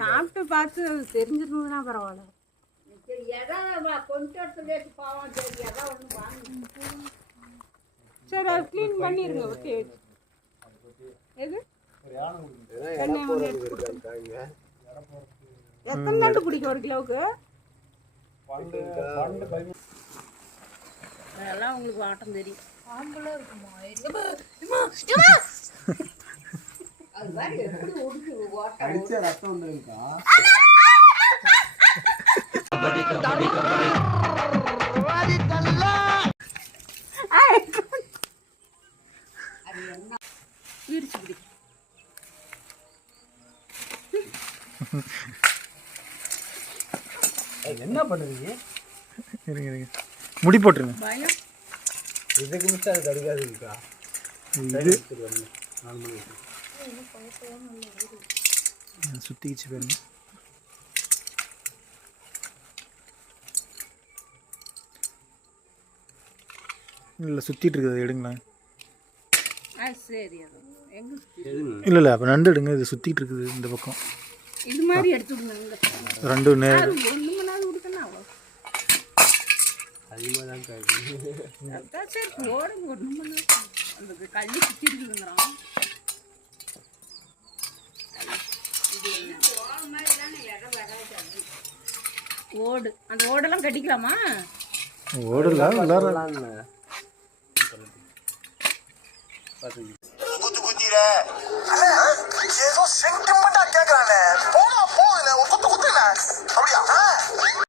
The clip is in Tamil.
சாப்பிட்டு பார்த்து தெரிஞ்சிருந்ததுன்னா பரவாயில்ல. சரி அது க்ளீன் பண்ணிருங்க. ஓகே எது எத்தனை நண்டு பிடிக்கும் ஒரு கிலோவுக்கு? அதெல்லாம் உங்களுக்கு ஆட்டம் தெரியும். பாம்பெல்லாம் இருக்குமா? அது மாதிரி எப்படி அடிச்ச ரத்தம் வந்துருக்கா? என்ன பண்ணுவீங்க? இருங்க இருங்க, முடி போட்டுருங்க. பயம் இதுக்கு மிச்சம் அது கடிக்காதுக்கா. இது சுத்திக்கிச்சு பாருங்க. இல்லை சுத்திட்டு இருக்குது, எடுங்களேன். சரி இல்லை இல்லை, அப்போ நண்டு எடுங்க. இது சுத்திட்டு இருக்குது இந்த பக்கம். இது மாதிரி எடுத்து விடுங்க. ரெண்டு நேரம் அதிகமாக தான் சரி போடுங்க. அந்த கள்ளி சுற்றி இருக்குதுங்கிறான். ஓடு, அந்த ஓடெல்லாம் கட்டிக்கலாமா? ஓடலாம் விளாட்றாங்க. ஏதோ சென்டிமெண்டா கேக்குறானே, போனா போகுதுல, ஒரு குத்து குத்துல அப்படியா?